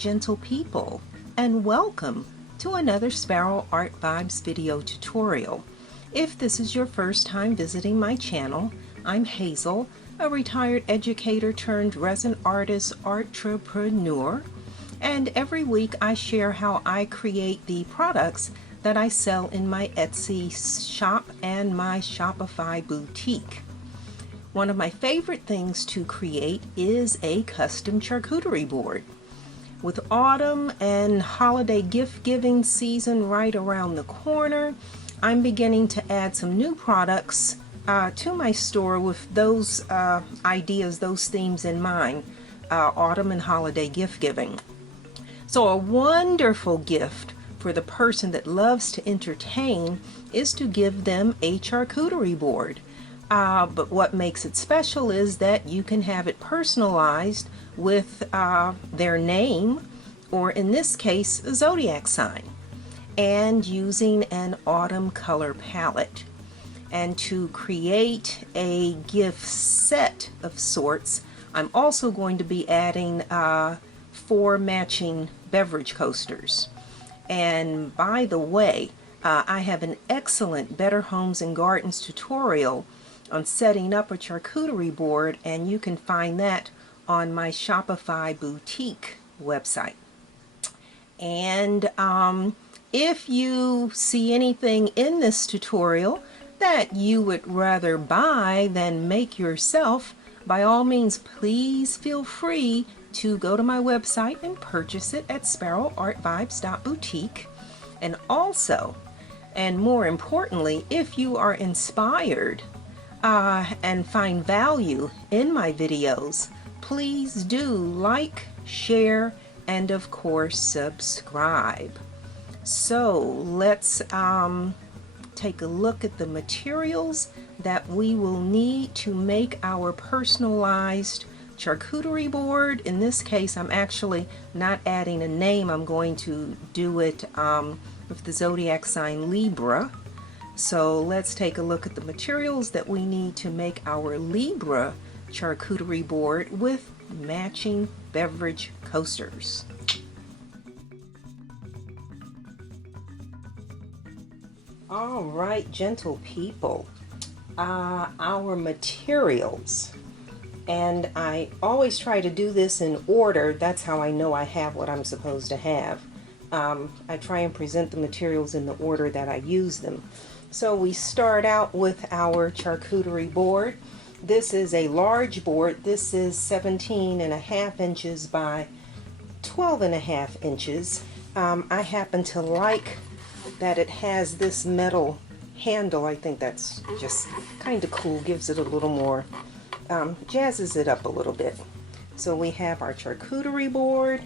gentle people, and welcome to another Sparrow Art Vibes video tutorial. If this is your first time visiting my channel, I'm Hazel, a retired educator turned resin artist, entrepreneur, and every week I share how I create the products that I sell in my Etsy shop and my Shopify boutique. One of my favorite things to create is a custom charcuterie board. With autumn and holiday gift giving season right around the corner, I'm beginning to add some new products to my store with those ideas, those themes in mind, autumn and holiday gift giving. So a wonderful gift for the person that loves to entertain is to give them a charcuterie board. But what makes it special is that you can have it personalized with their name, or in this case, a zodiac sign, and using an autumn color palette. And to create a gift set of sorts, I'm also going to be adding 4 matching beverage coasters. And by the way, I have an excellent Better Homes and Gardens tutorial on setting up a charcuterie board, and you can find that on my Shopify boutique website. And if you see anything in this tutorial that you would rather buy than make yourself, by all means please feel free to go to my website and purchase it at sparrowartvibes.boutique. And also, and more importantly, if you are inspired and find value in my videos, please do like, share, and of course subscribe. So let's take a look at the materials that we will need to make our personalized charcuterie board. In this case, I'm actually not adding a name. I'm going to do it with the zodiac sign Libra. So let's take a look at the materials that we need to make our Libra charcuterie board with matching beverage coasters. All right, gentle people, our materials, and I always try to do this in order. That's how I know I have what I'm supposed to have. I try and present the materials in the order that I use them. So we start out with our charcuterie board. This is a large board. This is 17.5 inches by 12.5 inches. I happen to like that it has this metal handle. I think that's just kind of cool, gives it a little more, jazzes it up a little bit. So we have our charcuterie board.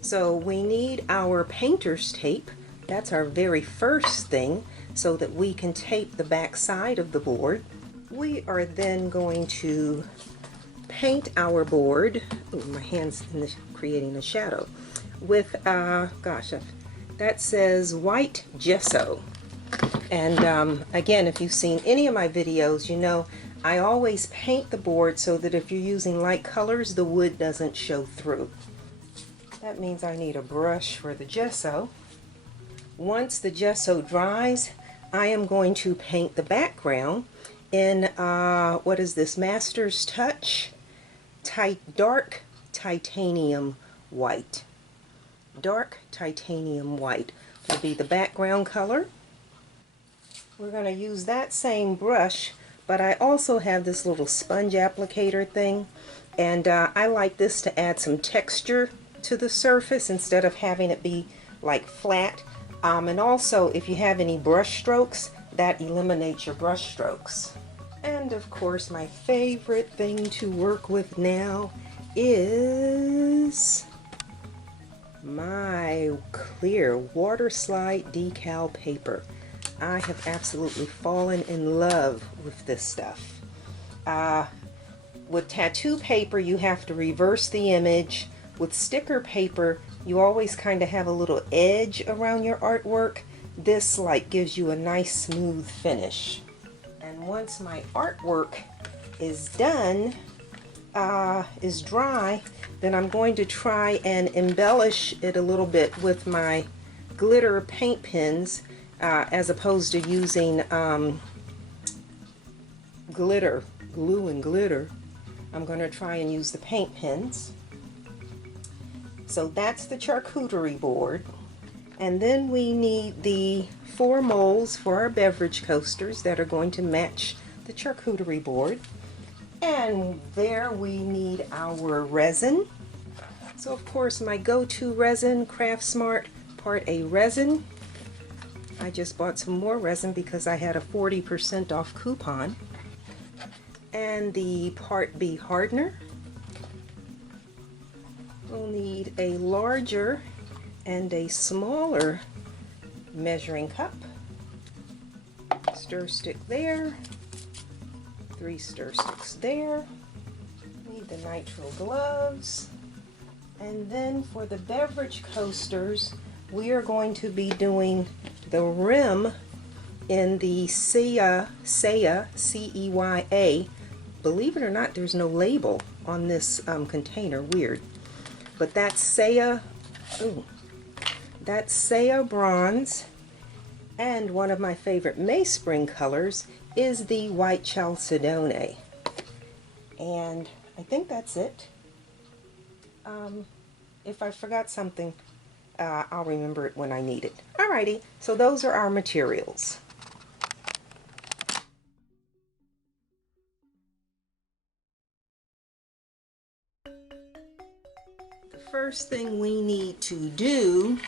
So we need our painter's tape. That's our very first thing, so that we can tape the back side of the board. We are then going to paint our board. Ooh, my hand's creating a shadow with that says white gesso. And again, if you've seen any of my videos, you know I always paint the board so that if you're using light colors, the wood doesn't show through. That means I need a brush for the gesso. Once the gesso dries, I am going to paint the background in what is this, Master's Touch dark titanium white. Dark titanium white will be the background color. We're going to use that same brush, but I also have this little sponge applicator thing, and I like this to add some texture to the surface instead of having it be like flat. And also, if you have any brush strokes, that eliminates your brush strokes. And of course, my favorite thing to work with now is my clear water slide decal paper. I have absolutely fallen in love with this stuff. With tattoo paper, you have to reverse the image. With sticker paper, you always kind of have a little edge around your artwork. This gives you a nice smooth finish. And once my artwork is done, is dry, then I'm going to try and embellish it a little bit with my glitter paint pens, as opposed to using glitter, glue and glitter. I'm going to try and use the paint pens. So that's the charcuterie board. And then we need the 4 molds for our beverage coasters that are going to match the charcuterie board. And there we need our resin. So of course my go-to resin, Craft Smart Part A resin. I just bought some more resin because I had a 40% off coupon. And the Part B hardener. We'll need a larger and a smaller measuring cup. Stir stick there. 3 stir sticks there. Need the nitrile gloves. And then for the beverage coasters, we are going to be doing the rim in the Ceya, C-E-Y-A. Believe it or not, there's no label on this container. Weird. But that's Ceya, that's Ceya bronze. And one of my favorite Mayspring colors is the white chalcedone. And I think that's it. If I forgot something, I'll remember it when I need it. Alrighty, so those are our materials. The first thing we need to do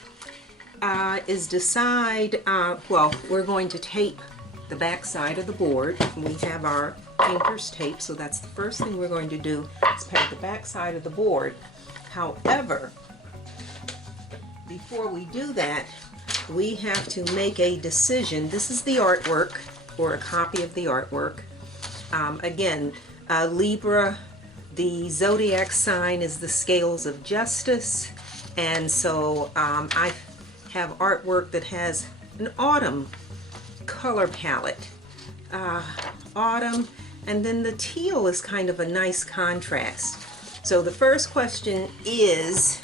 is decide, well, we're going to tape the back side of the board. We have our painter's tape, so that's the first thing we're going to do, is paint the back side of the board. However, before we do that, we have to make a decision. This is the artwork, or a copy of the artwork. Again, Libra, the zodiac sign is the scales of justice, and so I have artwork that has an autumn color palette. Autumn, and then the teal is kind of a nice contrast. So the first question is,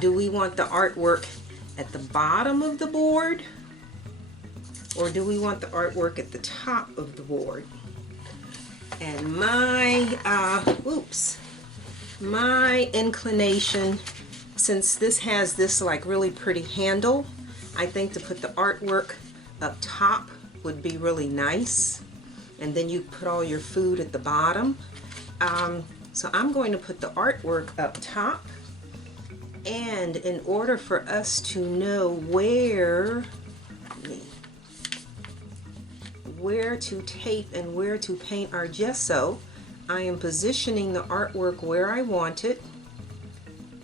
do we want the artwork at the bottom of the board, or do we want the artwork at the top of the board? And my inclination, since this has this like really pretty handle, I think to put the artwork up top would be really nice, and then you put all your food at the bottom. So I'm going to put the artwork up top, and in order for us to know where to tape and where to paint our gesso, I am positioning the artwork where I want it,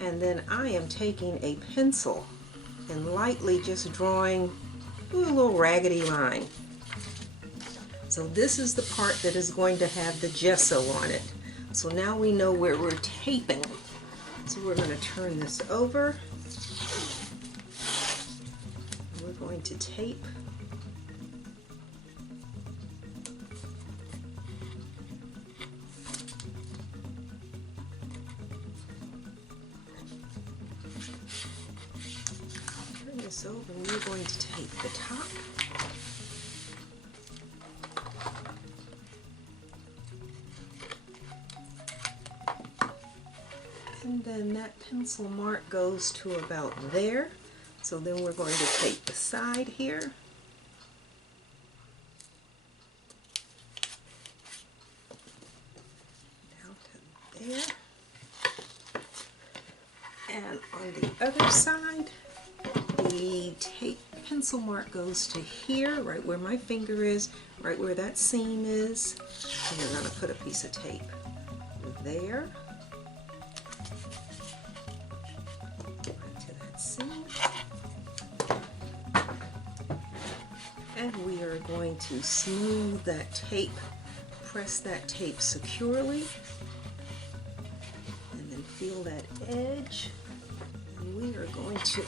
and then I am taking a pencil and lightly just drawing a little raggedy line. So this is the part that is going to have the gesso on it. So now we know where we're taping. So we're going to turn this over. We're going to tape. Turn this over, and we're going to tape the top. And then that pencil mark goes to about there. So then we're going to tape the side here. Down to there. And on the other side, the tape pencil mark goes to here, right where my finger is, right where that seam is. And we're going to put a piece of tape there. And we are going to smooth that tape, press that tape securely, and then feel that edge. And we are going to,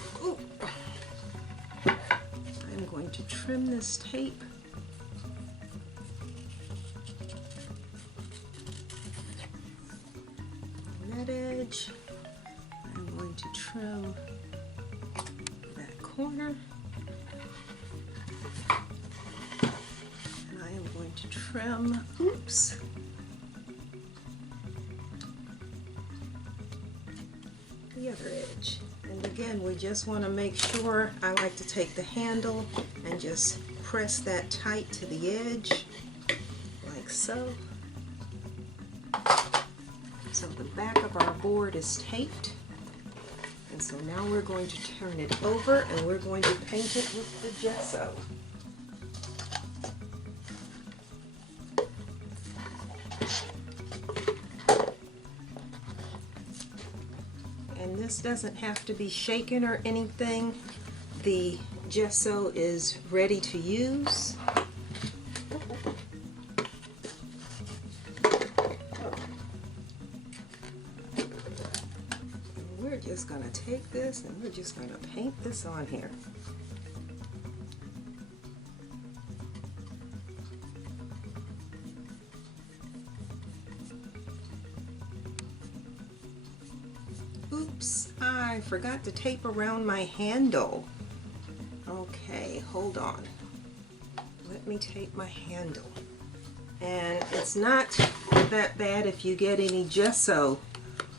I'm going to trim this tape. edge. I'm going to trim that corner. And I am going to trim, oops, the other edge. And again, we just want to make sure, I like to take the handle and just press that tight to the edge, like so. So the back of our board is taped. And so now we're going to turn it over and we're going to paint it with the gesso. And this doesn't have to be shaken or anything. The gesso is ready to use. We're just going to take this and we're just going to paint this on here. Oops, I forgot to tape around my handle. Okay, hold on. Let me tape my handle. And it's not that bad if you get any gesso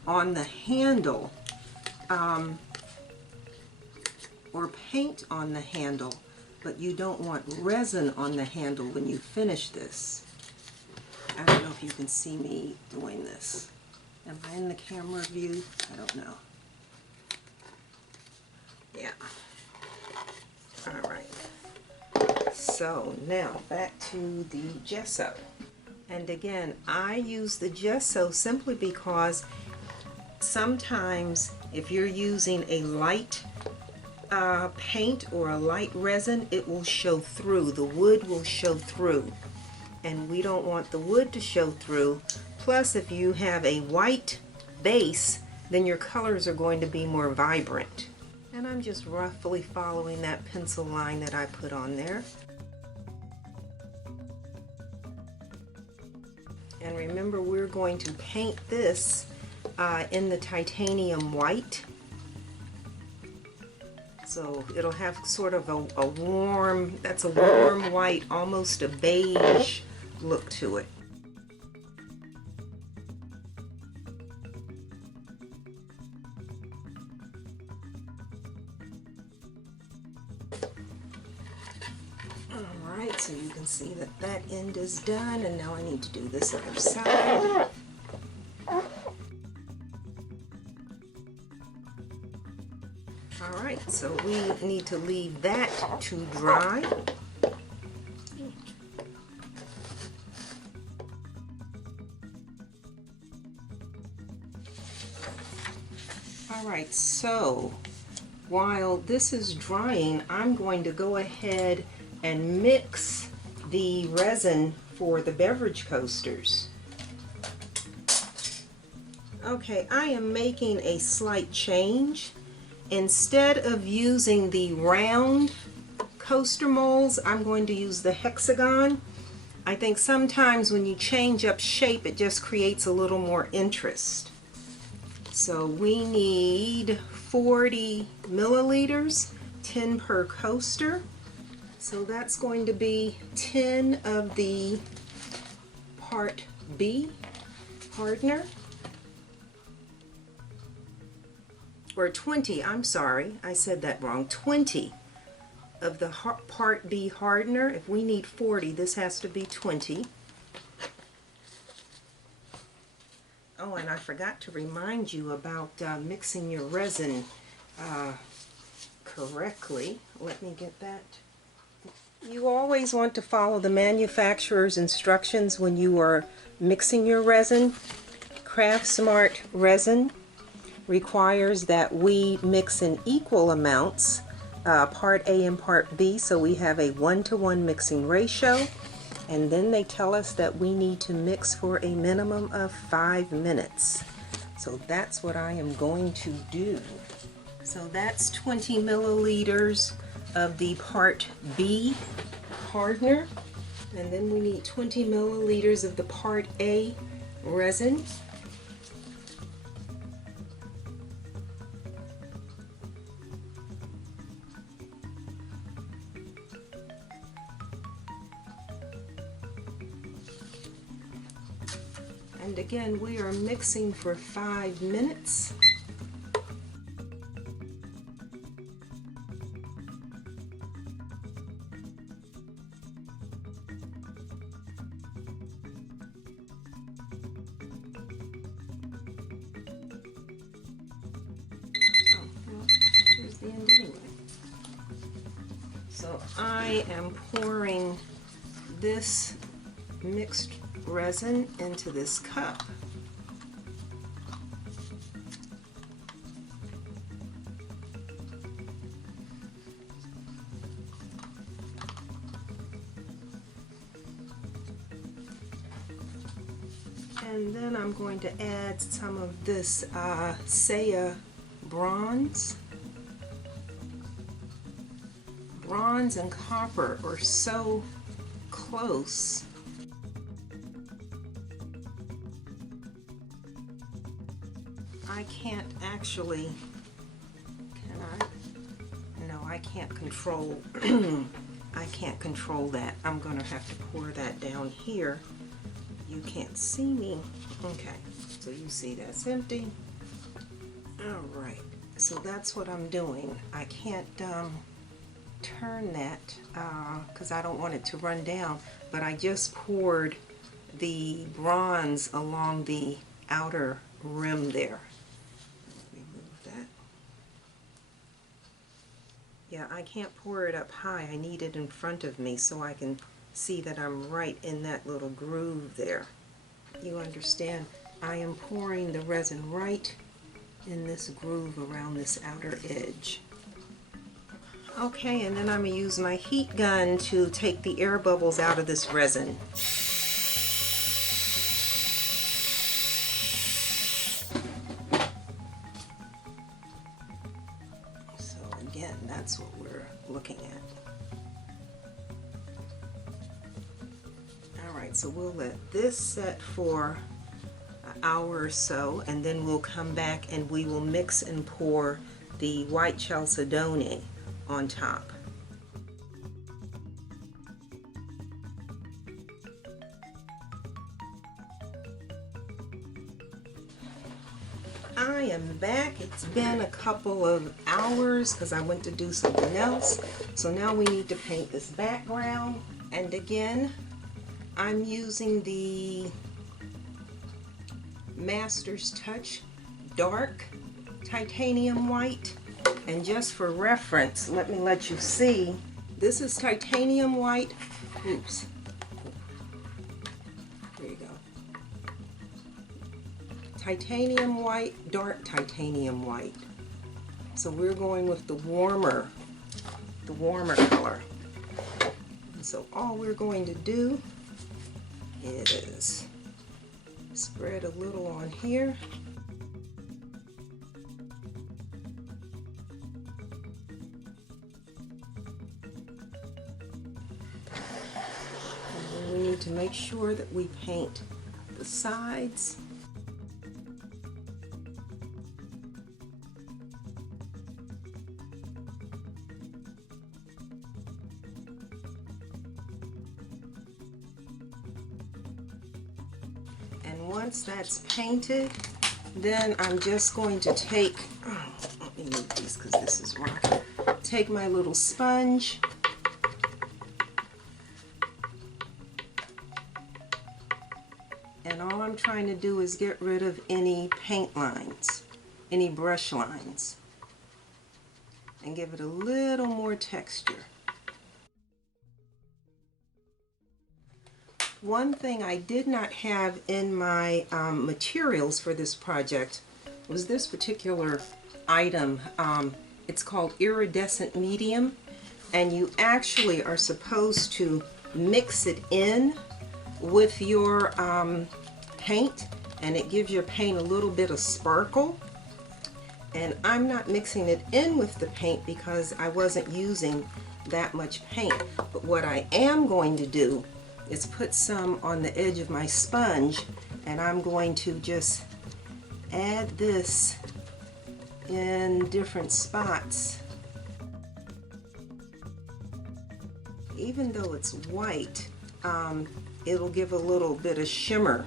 on the handle or paint on the handle, but you don't want resin on the handle when you finish this. I don't know if you can see me doing this. Am I in the camera view? I don't know. Yeah. All right. So now back to the gesso. And again, I use the gesso simply because sometimes if you're using a light paint or a light resin, it will show through. The wood will show through. And we don't want the wood to show through. Plus, if you have a white base, then your colors are going to be more vibrant. And I'm just roughly following that pencil line that I put on there. And remember, we're going to paint this in the titanium white. So it'll have sort of a warm, that's a warm white, almost a beige look to it. Alright, so you can see that that end is done, and now I need to do this other side. Alright, so we need to leave that to dry. Alright, so while this is drying, I'm going to go ahead and mix the resin for the beverage coasters. Okay, I am making a slight change. Instead of using the round coaster molds, I'm going to use the hexagon. I think sometimes when you change up shape, it just creates a little more interest. So we need 40 milliliters, 10 per coaster. So that's going to be 10 of the Part B hardener. Or 20, I'm sorry, I said that wrong, 20 of the Part B hardener. If we need 40, this has to be 20. Oh, and I forgot to remind you about mixing your resin correctly. Let me get that. You always want to follow the manufacturer's instructions when you are mixing your resin. Craft Smart resin requires that we mix in equal amounts, Part A and Part B, so we have a 1-to-1 mixing ratio. And then they tell us that we need to mix for a minimum of 5 minutes. So that's what I am going to do. So that's 20 milliliters of the Part B hardener. And then we need 20 milliliters of the Part A resin. And again, we are mixing for 5 minutes. Here's the end anyway. So I am pouring this mixed resin into this cup. And then I'm going to add some of this Saya bronze. Bronze and copper are so close. I can't actually, can I? No, I can't control, I can't control that. I'm going to have to pour that down here. You can't see me. Okay, so you see that's empty. All right, so that's what I'm doing. I can't turn that because I don't want it to run down, but I just poured the bronze along the outer rim there. Remove that. Yeah, I can't pour it up high. I need it in front of me so I can see that I'm right in that little groove there. You understand? I am pouring the resin right in this groove around this outer edge. Okay, and then I'm going to use my heat gun to take the air bubbles out of this resin. So again, that's what we're looking at. Alright, so we'll let this set for an hour or so, and then we'll come back and we will mix and pour the white chalcedony on top. I am back. It's been a couple of hours because I went to do something else. So now we need to paint this background. And again, I'm using the Master's Touch Dark Titanium White. And just for reference, let me let you see, this is titanium white. Oops. There you go. Titanium white, dark titanium white. So we're going with the warmer color. And so all we're going to do is spread a little on here. To make sure that we paint the sides. And once that's painted, then I'm just going to take, let me move these because this is rocky. Take my little sponge. And all I'm trying to do is get rid of any paint lines, any brush lines, and give it a little more texture. One thing I did not have in my materials for this project was this particular item. It's called iridescent medium, and you actually are supposed to mix it in with your paint, and it gives your paint a little bit of sparkle. And I'm not mixing it in with the paint because I wasn't using that much paint. But what I am going to do is put some on the edge of my sponge, and I'm going to just add this in different spots. Even though it's white, it'll give a little bit of shimmer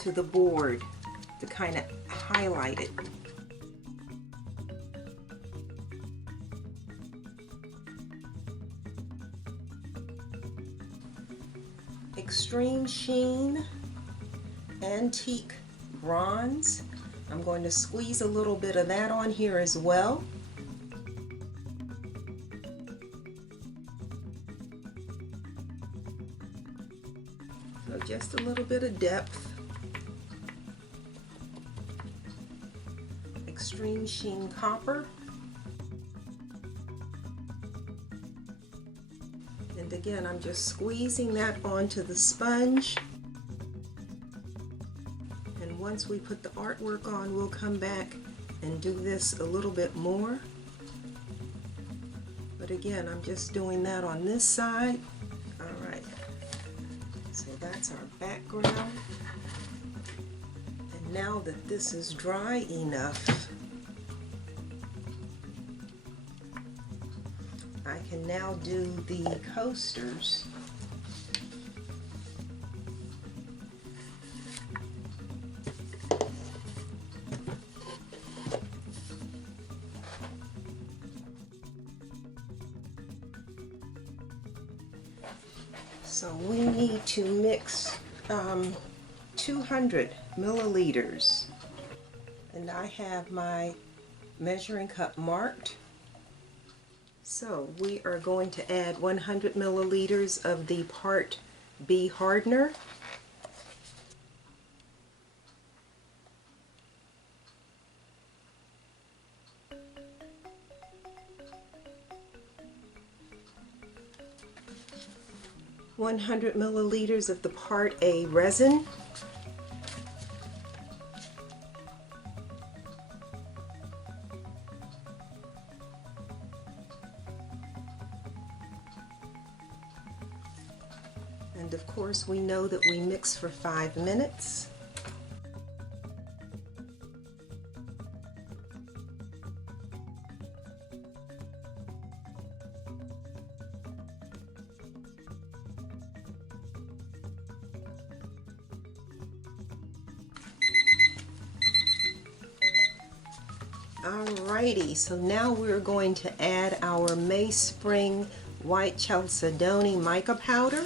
to the board to kind of highlight it. Extreme Sheen Antique Bronze. I'm going to squeeze a little bit of that on here as well. So just a little bit of depth. Extreme Sheen Copper. And again, I'm just squeezing that onto the sponge. And once we put the artwork on, we'll come back and do this a little bit more. But again, I'm just doing that on this side. All right. So that's our background. And now that this is dry enough, I can now do the coasters. So we need to mix 200 milliliters, and I have my measuring cup marked. So we are going to add 100 milliliters of the Part B hardener. $100 milliliters of the Part A resin. And of course, we know that we mix for 5 minutes. Alrighty, so now we're going to add our Mainspring White Chalcedony mica powder.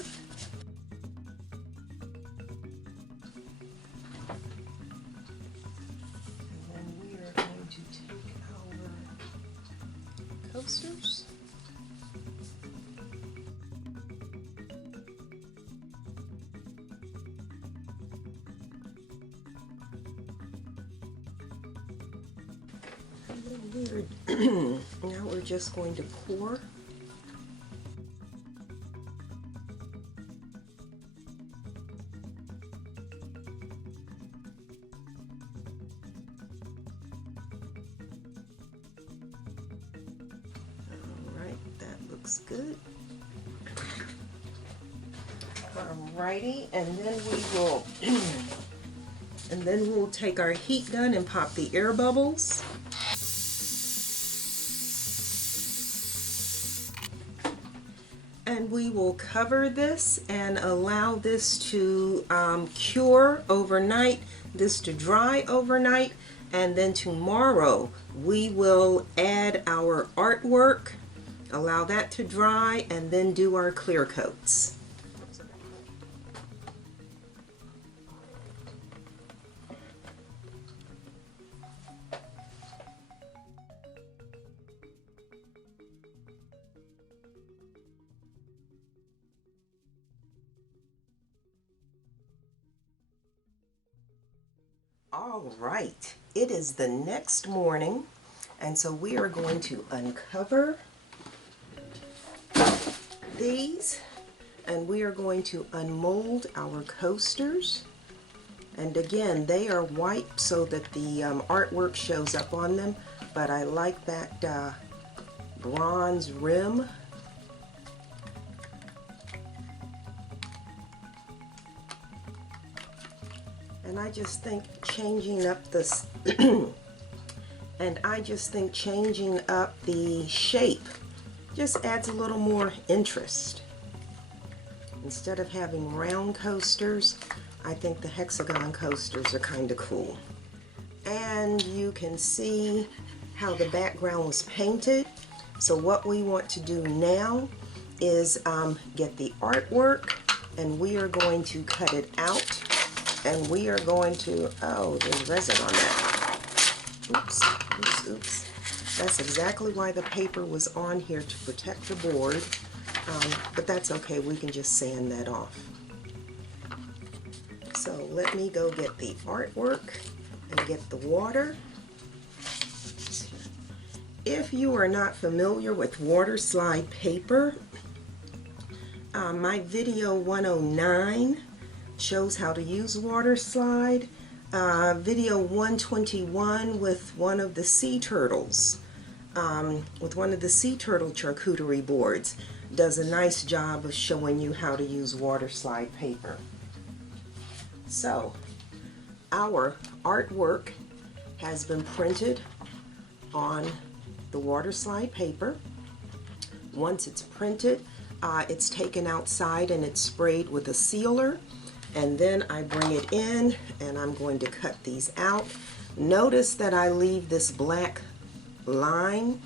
And then we are going to take our coasters. Now we're just going to pour. Alright, that looks good. Alrighty, and then we will we'll take our heat gun and pop the air bubbles. And we will cover this and allow this to cure overnight, this to dry overnight, and then tomorrow we will add our artwork, allow that to dry, and then do our clear coats. All right, it is the next morning, and so we are going to uncover these, and we are going to unmold our coasters. And again, they are white so that the artwork shows up on them, but I like that bronze rim. And I just think changing up this changing up the shape just adds a little more interest. Instead of having round coasters, I think the hexagon coasters are kind of cool. And you can see how the background was painted. So what we want to do now is get the artwork, and we are going to cut it out, and we are going to, oh, there's resin on that. Oops, oops, oops. That's exactly why the paper was on here, to protect the board, but that's okay, we can just sand that off. So let me go get the artwork and get the water. If you are not familiar with water slide paper, my video 109 shows how to use water slide. Video 121 with one of the sea turtles, with one of the sea turtle charcuterie boards, does a nice job of showing you how to use water slide paper. So our artwork has been printed on the water slide paper. Once it's printed, it's taken outside and it's sprayed with a sealer, and then I bring it in and I'm going to cut these out. Notice that I leave this black line.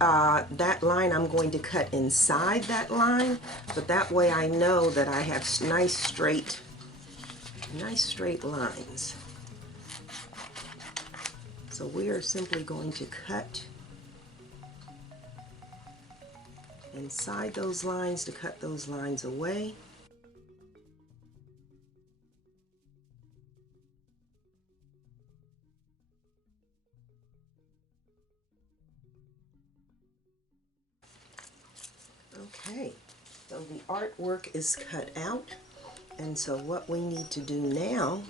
That line I'm going to cut inside that line, but that way I know that I have nice straight lines. So we are simply going to cut inside those lines to cut those lines away. Okay, so the artwork is cut out, and so what we need to do now,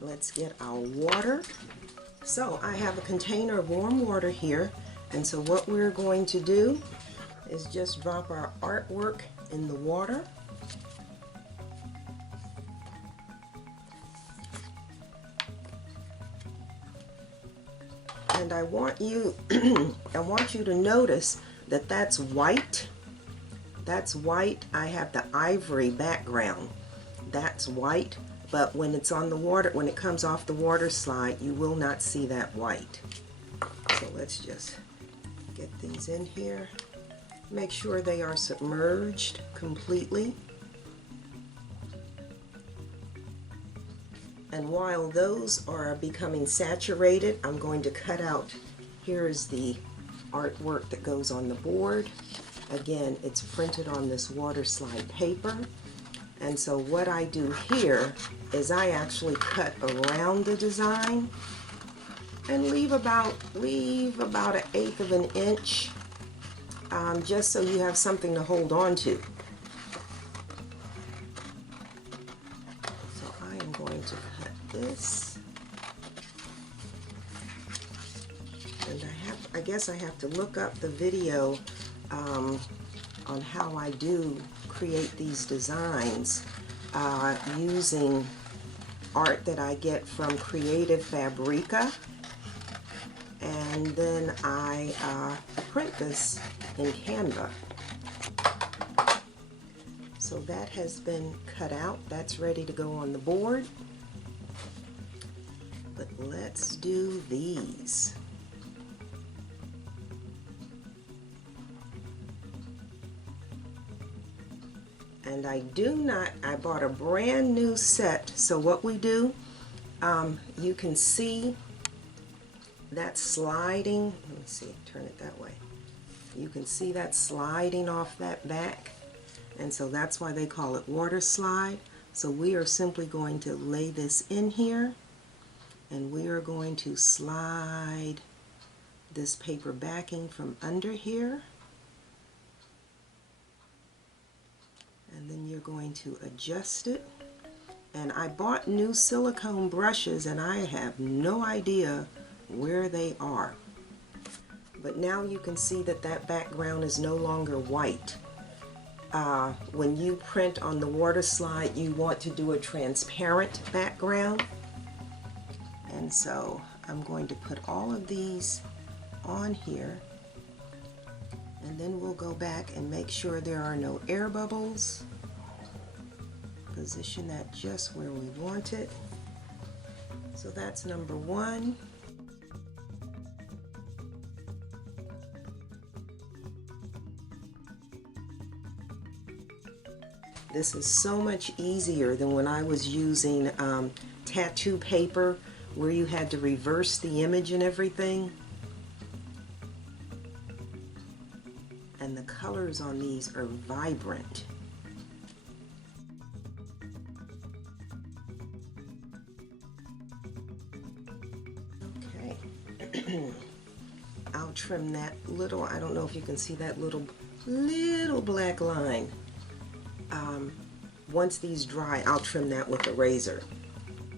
let's get our water. So I have a container of warm water here, and so what we're going to do is just drop our artwork in the water. And I want you to notice that that's white. That's white. I have the ivory background. That's white, but when it's on the water, when it comes off the water slide, you will not see that white. So let's just get these in here. Make sure they are submerged completely. And while those are becoming saturated, I'm going to cut out, here's the artwork that goes on the board. Again, it's printed on this water slide paper. And so what I do here is I actually cut around the design and leave about 1/8 of an inch, just so you have something to hold on to. So I am going to cut this, and I guess I have to look up the video on how I do create these designs using art that I get from Creative Fabrica, and then I print this in Canva. So that has been cut out. That's ready to go on the board. But let's do these. And I bought a brand new set. So what we do, you can see that sliding, let me see, turn it that way. You can see that sliding off that back. And so that's why they call it water slide. So we are simply going to lay this in here, and we are going to slide this paper backing from under here. And then you're going to adjust it. And I bought new silicone brushes, and I have no idea where they are. But now you can see that that background is no longer white. When you print on the water slide, you want to do a transparent background. And so I'm going to put all of these on here, and then we'll go back and make sure there are no air bubbles. position that just where we want it. So that's number one. This is so much easier than when I was using tattoo paper where you had to reverse the image and everything. And the colors on these are vibrant. Okay. I'll trim that little, I don't know if you can see that little black line. Once these dry, I'll trim that with a razor.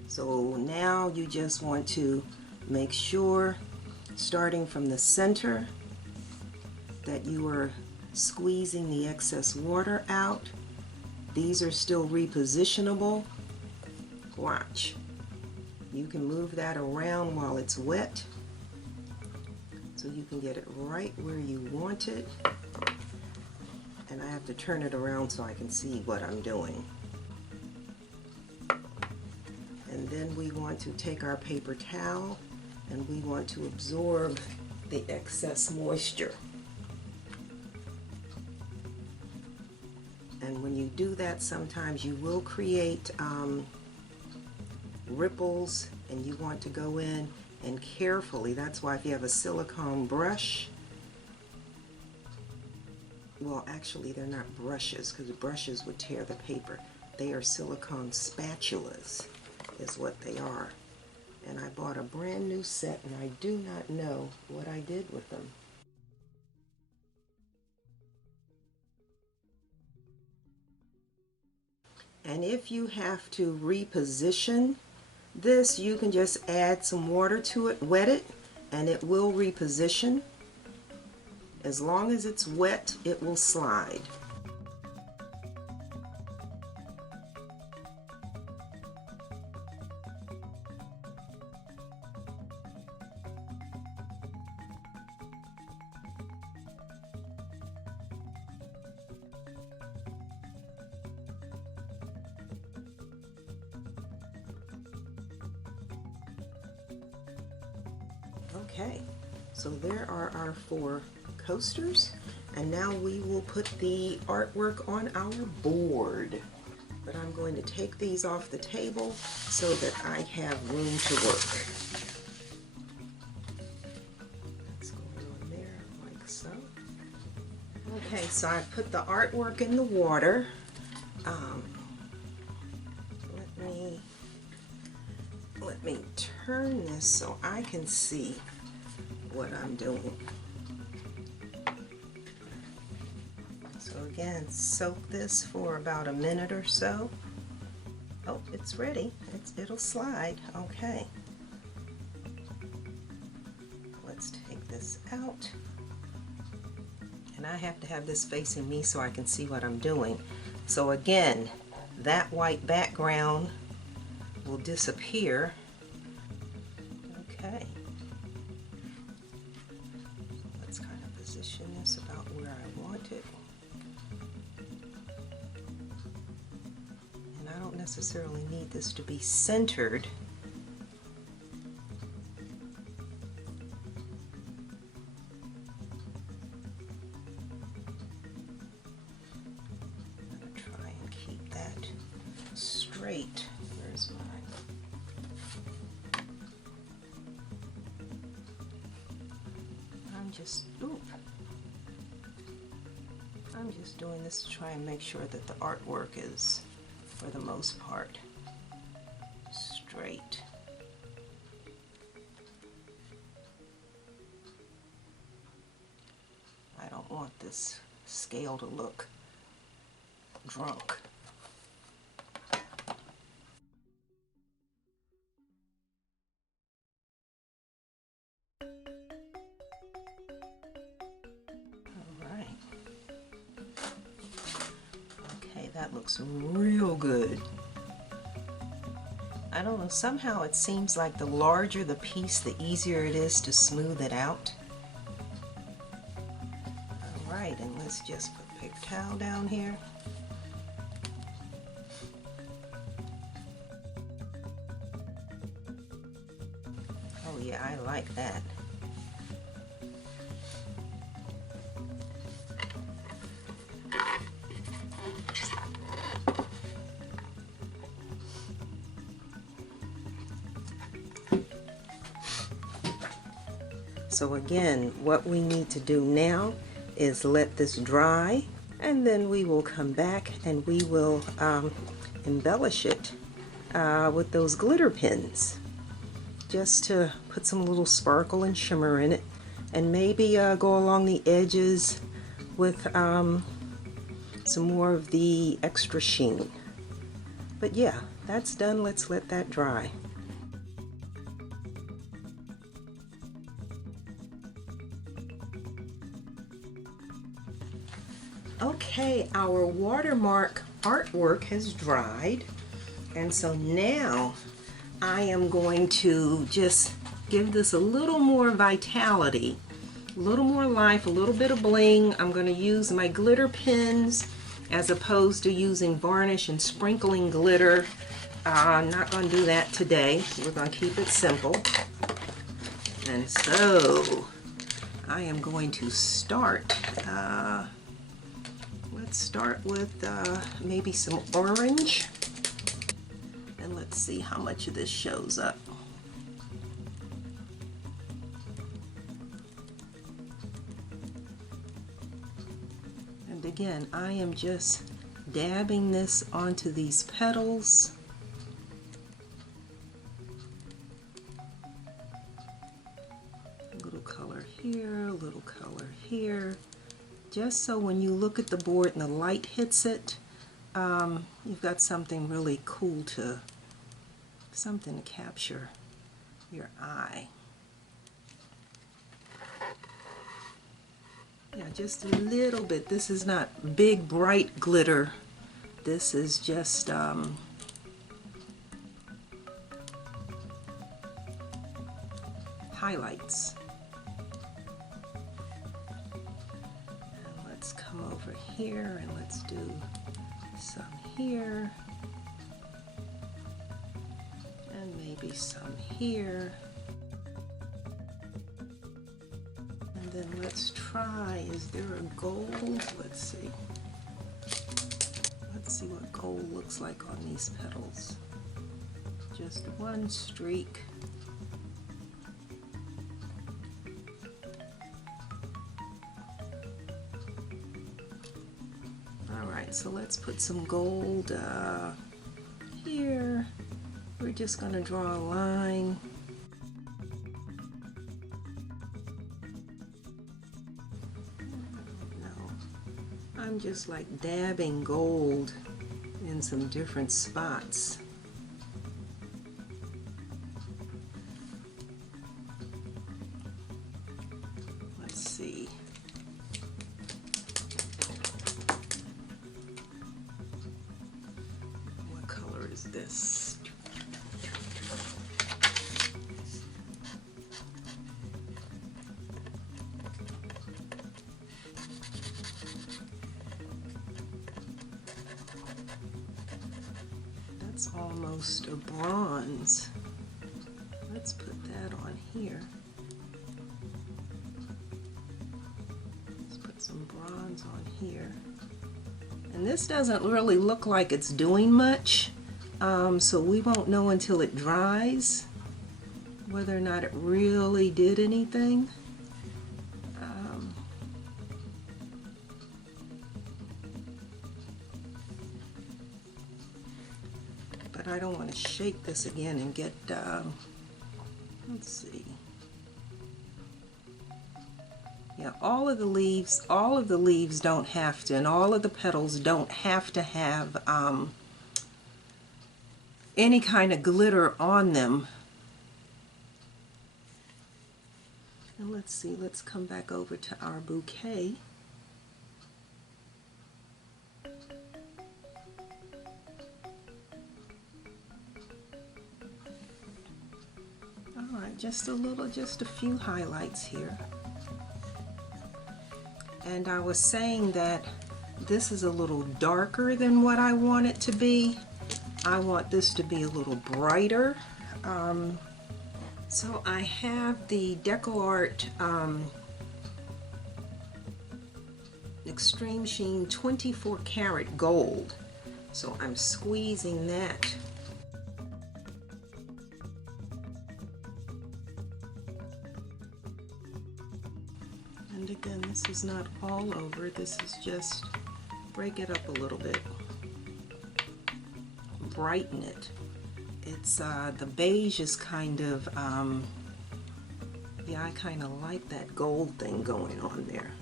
So now you just want to make sure, starting from the center, that you are squeezing the excess water out. These are still repositionable. Watch. You can move that around while it's wet, so you can get it right where you want it. And I have to turn it around so I can see what I'm doing. And then we want to take our paper towel and we want to absorb the excess moisture. And when you do that, sometimes you will create ripples, and you want to go in and carefully, that's why if you have a silicone brush, well, actually they're not brushes because brushes would tear the paper. They are silicone spatulas is what they are. And I bought a brand new set and I do not know what I did with them. And if you have to reposition this, you can just add some water to it, wet it, and it will reposition. As long as it's wet, it will slide. Okay, so there are our 4 coasters, and now we will put the artwork on our board. But I'm going to take these off the table so that I have room to work. That's going on there like so. Okay, so I put the artwork in the water. Let me turn this so I can see what I'm doing. So again, soak this for about a minute or so. Oh, it's ready. It'll slide. Okay. Let's take this out. And I have to have this facing me so I can see what I'm doing. So again, that white background will disappear. Okay. Let's kind of position this about where I want it. And I don't necessarily need this to be centered. I'm going to try and keep that straight. Where's mine? I'm just doing this to try and make sure that the artwork is, for the most part, straight. I don't want this scale to look drunk. That looks real good. I don't know, somehow it seems like the larger the piece, the easier it is to smooth it out. Alright, and let's just put a paper towel down here. like that. So again, what we need to do now is let this dry, and then we will come back and we will embellish it with those glitter pins, just to put some little sparkle and shimmer in it, and maybe go along the edges with some more of the extra sheen. But yeah, that's done. Let's let that dry. Okay, our watermark artwork has dried, and so now I am going to just give this a little more vitality, a little more life, a little bit of bling. I'm going to use my glitter pins as opposed to using varnish and sprinkling glitter. I'm not going to do that today. We're going to keep it simple. And so I am going to start. Let's start with maybe some orange, and let's see how much of this shows up. And again, I am just dabbing this onto these petals. A little color here, a little color here. Just so when you look at the board and the light hits it, you've got something really cool something to capture your eye. Yeah, just a little bit. This is not big, bright glitter. This is just highlights. Come over here and let's do some here, and maybe some here, and then let's try, is there a gold? Let's see what gold looks like on these petals. Just one streak. So let's put some gold here. We're just going to draw a line. No, I'm just like dabbing gold in some different spots. Let's see. This. That's almost a bronze. Let's put that on here. Let's put some bronze on here. And this doesn't really look like it's doing much. So we won't know until it dries whether or not it really did anything. But I don't want to shake this again and get, let's see. Yeah, all of the leaves don't have to, and all of the petals don't have to have any kind of glitter on them. And let's see, let's come back over to our bouquet. All right, just a few highlights here. And I was saying that this is a little darker than what I want it to be. I want this to be a little brighter. So I have the DecoArt Extreme Sheen 24 karat gold. So I'm squeezing that. And again, this is not all over, this is just break it up a little bit, brighten it. It's the beige is kind of, yeah, I kind of like that gold thing going on there.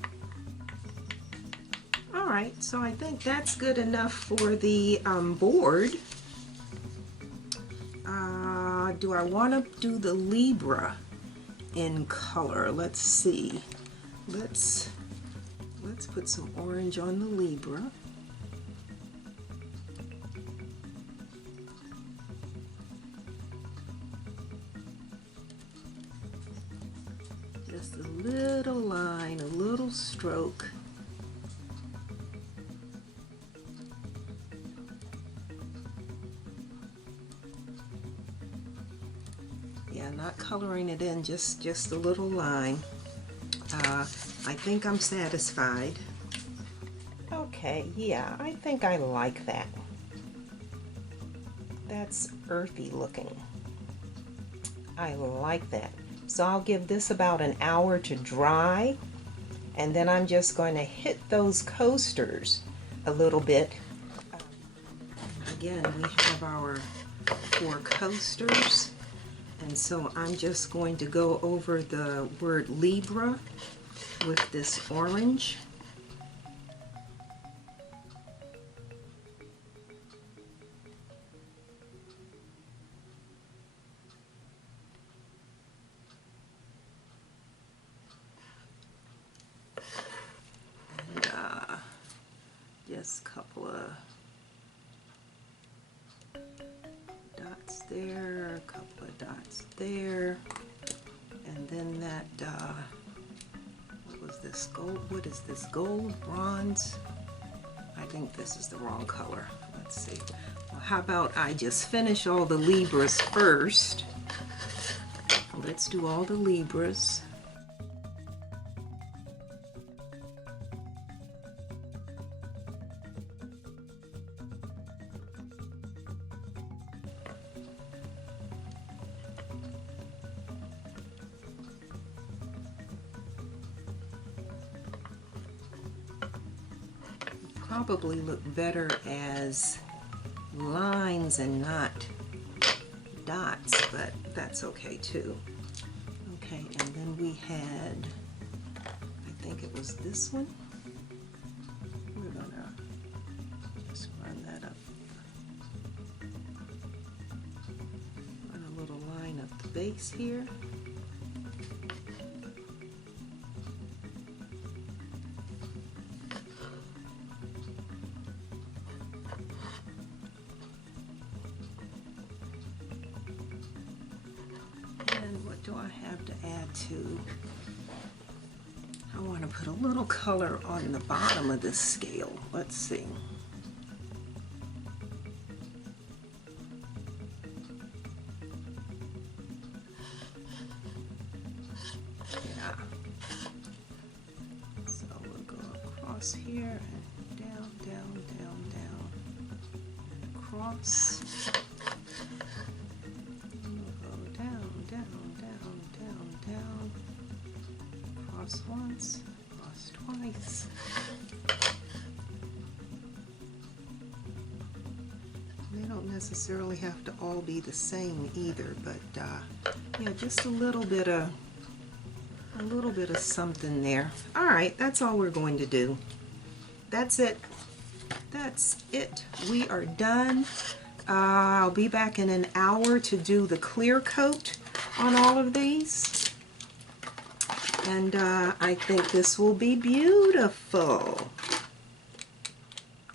Alright, so I think that's good enough for the board. Do I want to do the Libra in color? Let's see. Let's put some orange on the Libra. Just a little line, a little stroke. Yeah, not coloring it in, just a little line. I think I'm satisfied. Okay, yeah, I think I like that. That's earthy looking. I like that. So I'll give this about an hour to dry, and then I'm just going to hit those coasters a little bit. Again, we have our 4 coasters, and so I'm just going to go over the word Libra with this orange. Just a couple of dots there, a couple of dots there, and then that, what was this, gold? What is this, gold, bronze? I think this is the wrong color. Let's see. Well, how about I just finish all the Libras first? Let's do all the Libras. Probably look better as lines and not dots, but that's okay too. Okay, and then we had, I think it was this one. We're gonna just run that up. Run a little line up the base here. Do I have to add to? I want to put a little color on the bottom of this scale. Let's see. Yeah. So we'll go across here and down, down, down, down, and across. Cross once, cross twice. They don't necessarily have to all be the same either, but yeah, just a little bit of something there. All right, that's all we're going to do. That's it. That's it. We are done. I'll be back in an hour to do the clear coat on all of these. And I think this will be beautiful.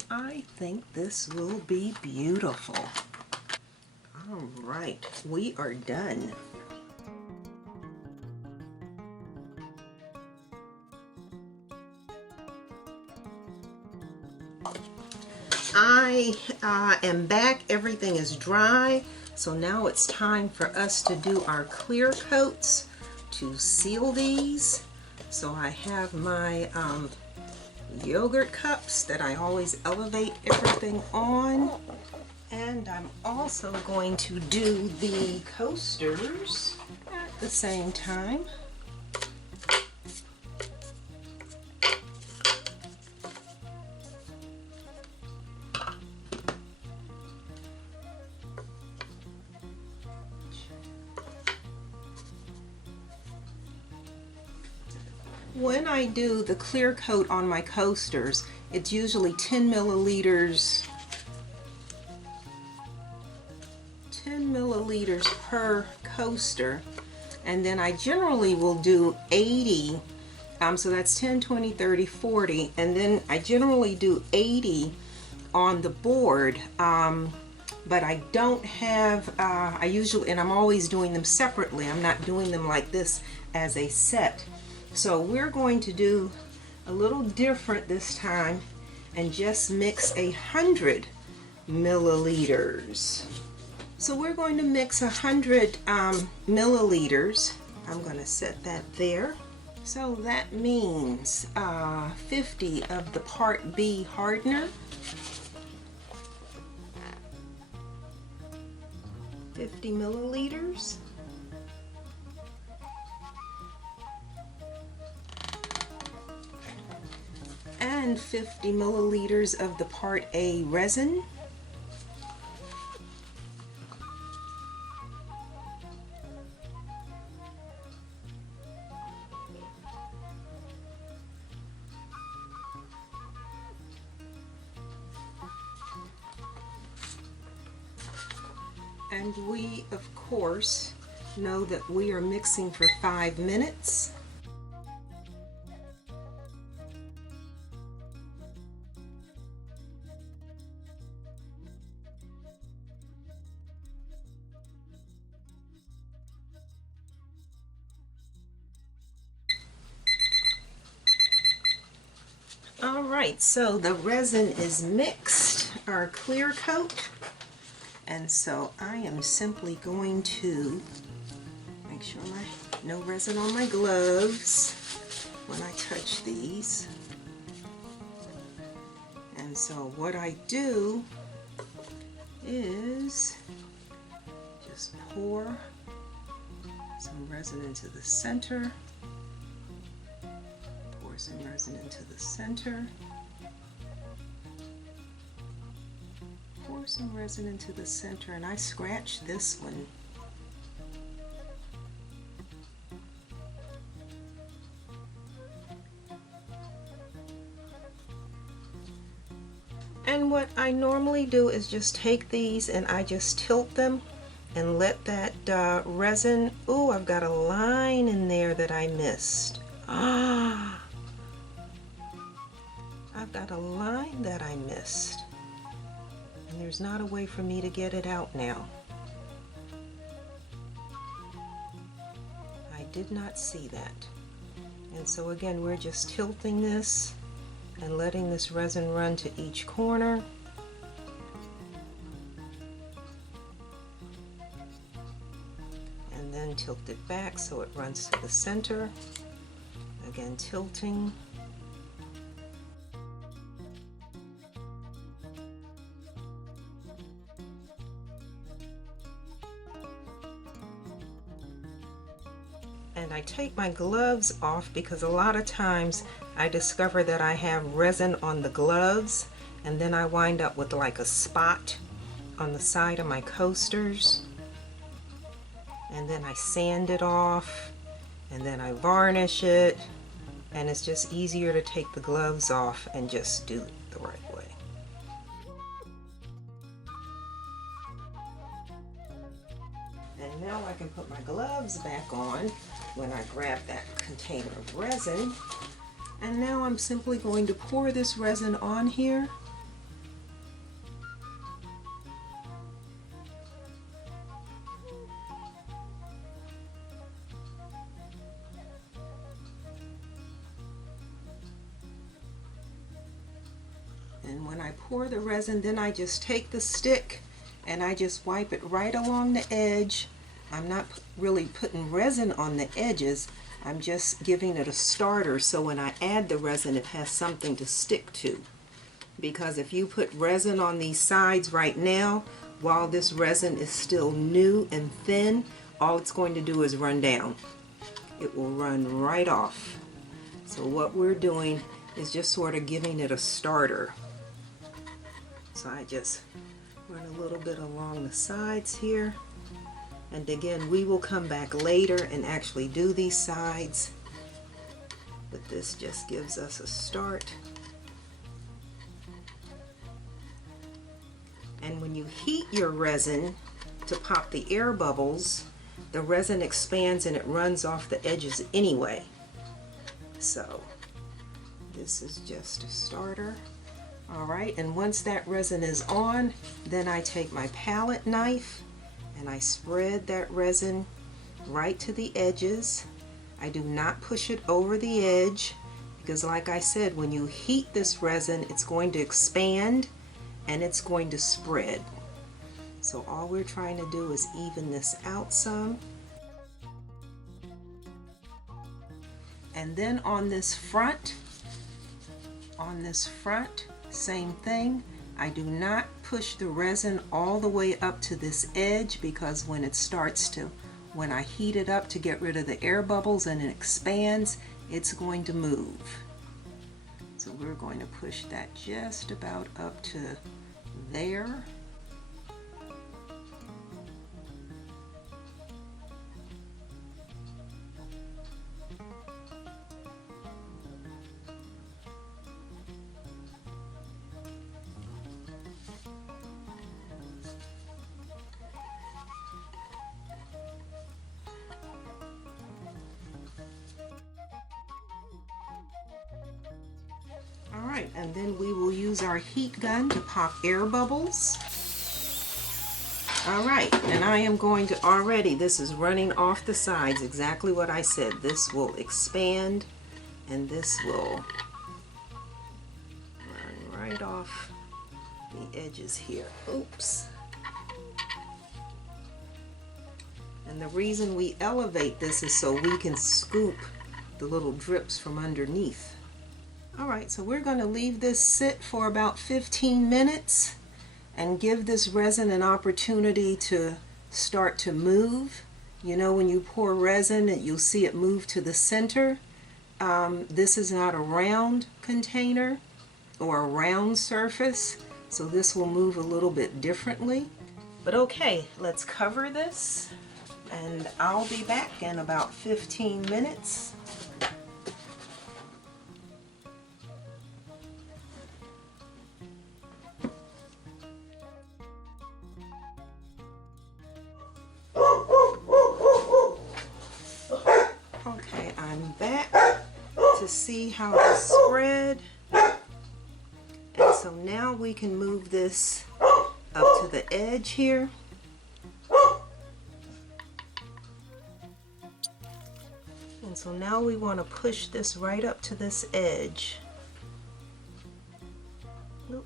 I think this will be beautiful. All right, we are done. I am back. Everything is dry. So now it's time for us to do our clear coats to seal these. So I have my yogurt cups that I always elevate everything on. And I'm also going to do the coasters at the same time. When I do the clear coat on my coasters, it's usually 10 milliliters per coaster, and then I generally will do 80, so that's 10, 20, 30, 40, and then I generally do 80 on the board, but I don't have, I usually, and I'm always doing them separately, I'm not doing them like this as a set. So we're going to do a little different this time and just mix 100 milliliters. So we're going to mix 100 milliliters. I'm going to set that there. So that means 50 of the Part B hardener, 50 milliliters. And 50 milliliters of the Part A resin. And we, of course, know that we are mixing for 5 minutes. Alright, so the resin is mixed, our clear coat, and so I am simply going to make sure no resin on my gloves when I touch these. And so what I do is just pour some resin into the center. Pour some resin into the center. Pour some resin into the center, and I scratch this one. And what I normally do is just take these and I just tilt them and let that resin, ooh, I've got a line in there that I missed. Ah, I've got a line that I missed. And there's not a way for me to get it out now. I did not see that. And so again, we're just tilting this and letting this resin run to each corner. And then tilt it back so it runs to the center. Again, tilting. And I take my gloves off because a lot of times I discover that I have resin on the gloves and then I wind up with like a spot on the side of my coasters, and then I sand it off and then I varnish it, and it's just easier to take the gloves off and just do it the right way. And now I can put my gloves back on when I grab that container of resin. And now I'm simply going to pour this resin on here. And when I pour the resin, then I just take the stick and I just wipe it right along the edge. I'm not really putting resin on the edges. I'm just giving it a starter so when I add the resin it has something to stick to. Because if you put resin on these sides right now, while this resin is still new and thin, all it's going to do is run down. It will run right off. So what we're doing is just sort of giving it a starter. So I just run a little bit along the sides here. And again, we will come back later and actually do these sides. But this just gives us a start. And when you heat your resin to pop the air bubbles, the resin expands and it runs off the edges anyway. So this is just a starter. Alright, and once that resin is on, then I take my palette knife and I spread that resin right to the edges. I do not push it over the edge because, like I said, when you heat this resin, it's going to expand and it's going to spread. So all we're trying to do is even this out some. And then on this front, same thing. I do not push the resin all the way up to this edge because when I heat it up to get rid of the air bubbles and it expands, it's going to move. So we're going to push that just about up to there. Alright, and then we will use our heat gun to pop air bubbles. Alright, and I am going to this is running off the sides, exactly what I said. This will expand and this will run right off the edges here. Oops. And the reason we elevate this is so we can scoop the little drips from underneath. Alright, so we're going to leave this sit for about 15 minutes and give this resin an opportunity to start to move. You know, when you pour resin, you'll see it move to the center. This is not a round container or a round surface, so this will move a little bit differently. But okay, let's cover this and I'll be back in about 15 minutes. Okay, I'm back to see how this spread. And so now we can move this up to the edge here. And so now we want to push this right up to this edge. Oop.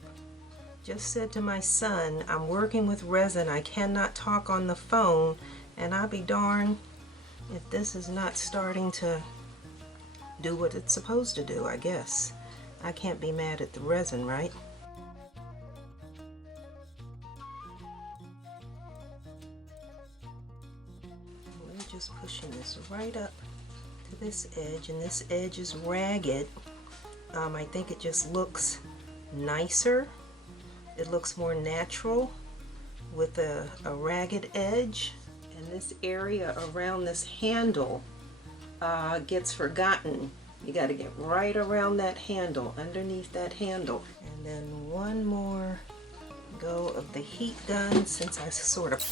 Just said to my son, I'm working with resin, I cannot talk on the phone, and I'll be darned if this is not starting to do what it's supposed to do, I guess. I can't be mad at the resin, right? We're just pushing this right up to this edge, and this edge is ragged. I think it just looks nicer. It looks more natural with a ragged edge. And this area around this handle gets forgotten. You got to get right around that handle, underneath that handle. And then one more go of the heat gun, since I sort of...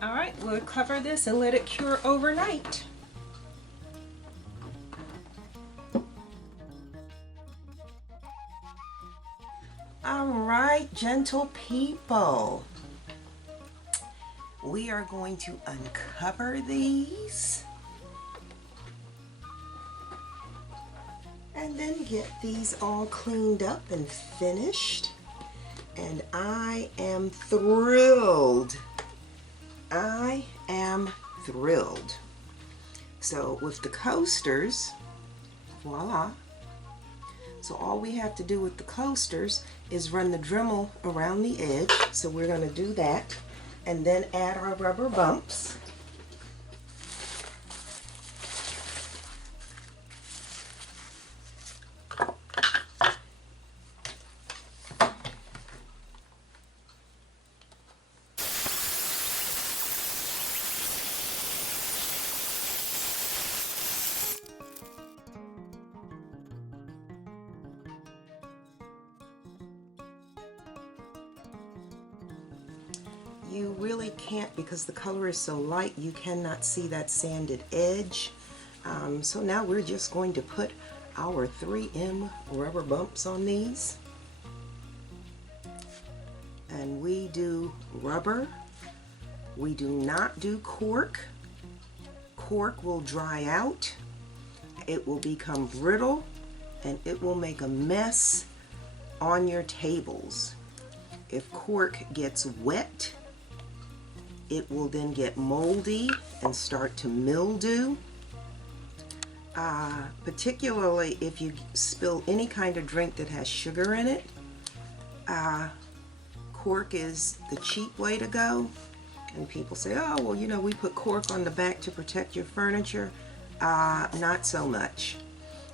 Alright, we'll cover this and let it cure overnight. Alright, gentle people, we are going to uncover these and then get these all cleaned up and finished. And I am thrilled. I am thrilled. So with the coasters, voila. So all we have to do with the coasters is run the Dremel around the edge. So we're going to do that and then add our rubber bumps. You really can't, because the color is so light, you cannot see that sanded edge. So now we're just going to put our 3M rubber bumps on these. And we do rubber. We do not do cork. Cork will dry out. It will become brittle and it will make a mess on your tables. If cork gets wet, it will then get moldy and start to mildew. Particularly if you spill any kind of drink that has sugar in it, cork is the cheap way to go. And people say, oh, well, you know, we put cork on the back to protect your furniture. Not so much.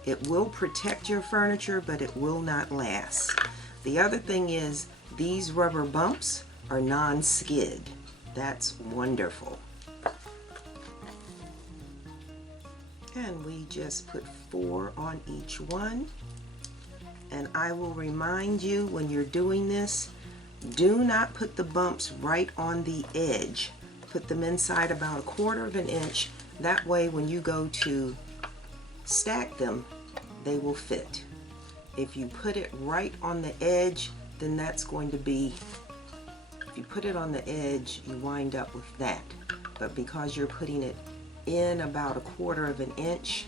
It will protect your furniture, but it will not last. The other thing is, these rubber bumps are non-skid. That's wonderful. And we just put 4 on each one. And I will remind you, when you're doing this, do not put the bumps right on the edge. Put them inside about 1/4 of an inch. That way when you go to stack them, they will fit. If you put it right on the edge, then that's going to be, if you put it on the edge, you wind up with that. But because you're putting it in about 1/4 of an inch,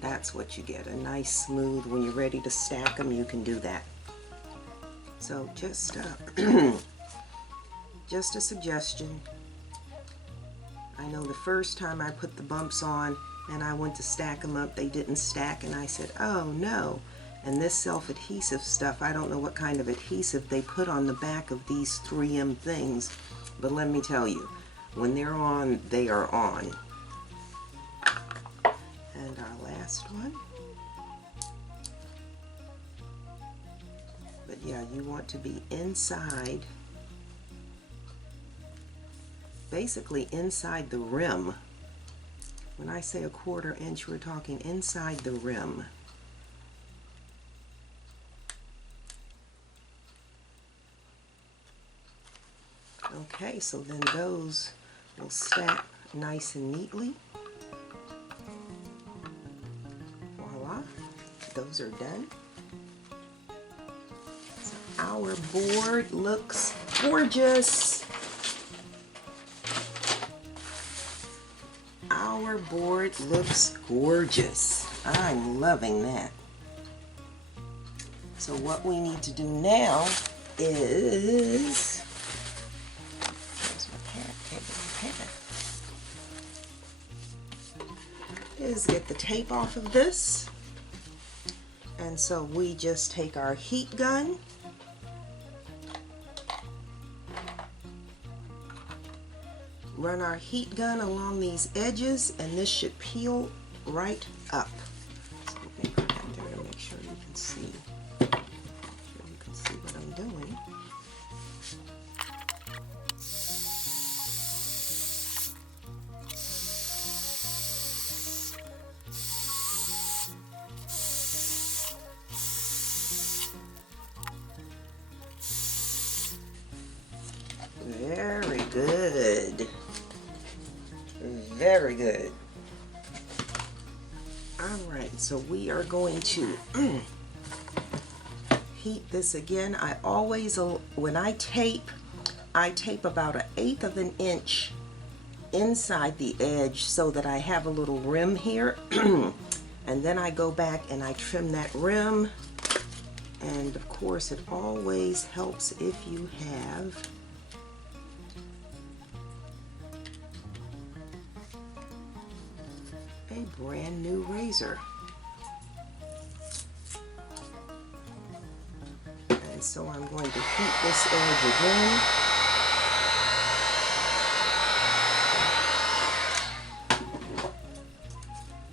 that's what you get. A nice smooth, when you're ready to stack them, you can do that. So just just a suggestion. I know the first time I put the bumps on and I went to stack them up, they didn't stack, and I said, oh no. And this self-adhesive stuff, I don't know what kind of adhesive they put on the back of these 3M things, but let me tell you, when they're on, they are on. And our last one. But yeah, you want to be inside, basically inside the rim. When I say 1/4 inch, we're talking inside the rim. Okay, so then those will stack nice and neatly. Voila, those are done. So our board looks gorgeous. Our board looks gorgeous. I'm loving that. So what we need to do now is, is get the tape off of this. And so we just take our heat gun, run our heat gun along these edges, and this should peel right up. So let me put that there to make sure you can see. You can see what I'm doing. Very good. Very good. Alright, so we are going to heat this again. I always, when I tape about 1/8 of an inch inside the edge so that I have a little rim here. and then I go back and I trim that rim. And of course, it always helps if you have a brand new razor. And so I'm going to heat this edge again.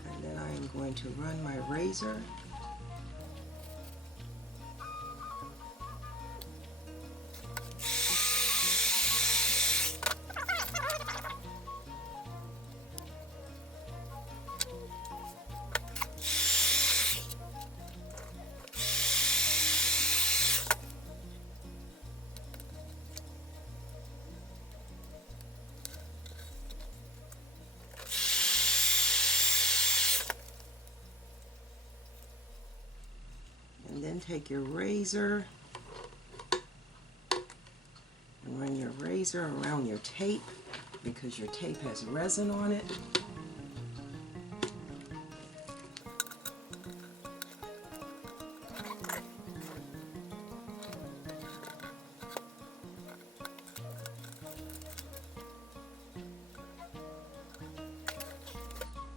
And then I am going to run my razor and then take your razor and run your razor around your tape because your tape has resin on it.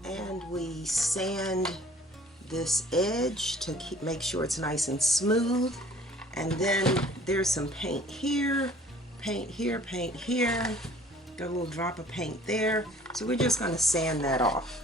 And we sand this edge to make sure it's nice and smooth. And then there's some paint here, paint here, paint here. Got a little drop of paint there. So we're just going to sand that off.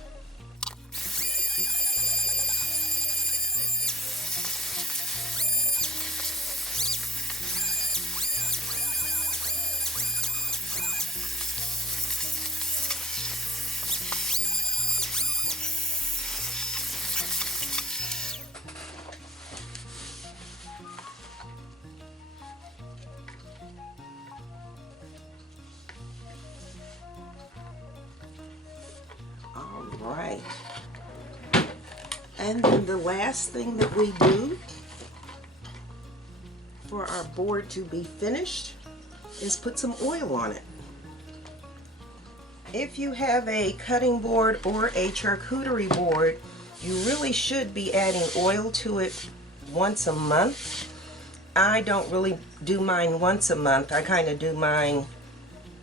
Right. And then the last thing that we do for our board to be finished is put some oil on it. If you have a cutting board or a charcuterie board, you really should be adding oil to it once a month. I don't really do mine once a month. I kind of do mine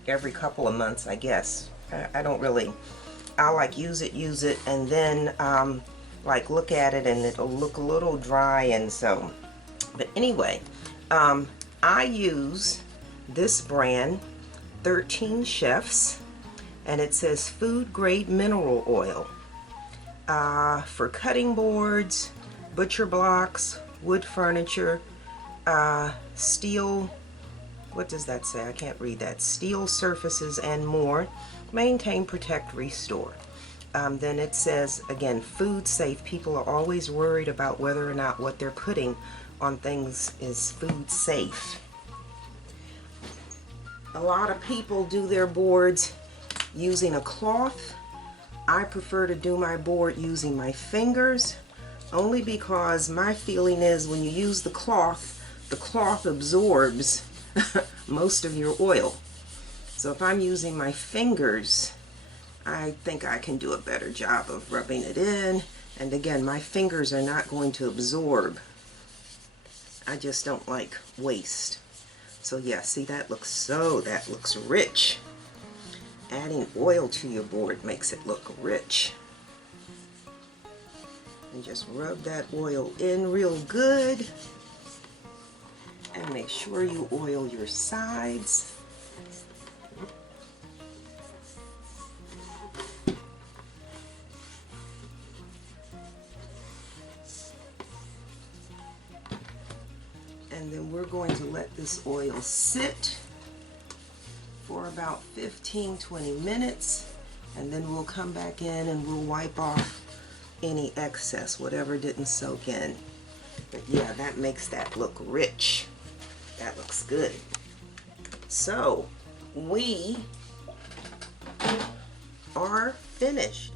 every couple of months, I guess. I don't really, I'll like use it, and then like look at it and it'll look a little dry, and so, but anyway, I use this brand, 13 Chefs, and it says food grade mineral oil for cutting boards, butcher blocks, wood furniture, steel, what does that say? I can't read that. Steel surfaces and more. Maintain, protect, restore. Then it says, again, food safe. People are always worried about whether or not what they're putting on things is food safe. A lot of people do their boards using a cloth. I prefer to do my board using my fingers, only because my feeling is when you use the cloth absorbs most of your oil. So if I'm using my fingers, I think I can do a better job of rubbing it in. And again, my fingers are not going to absorb. I just don't like waste. So yeah, see, that looks rich. Adding oil to your board makes it look rich. And just rub that oil in real good. And make sure you oil your sides. And then we're going to let this oil sit for about 15-20 minutes, and then we'll come back in and we'll wipe off any excess, whatever didn't soak in. But yeah, that makes that look rich. That looks good. So we are finished.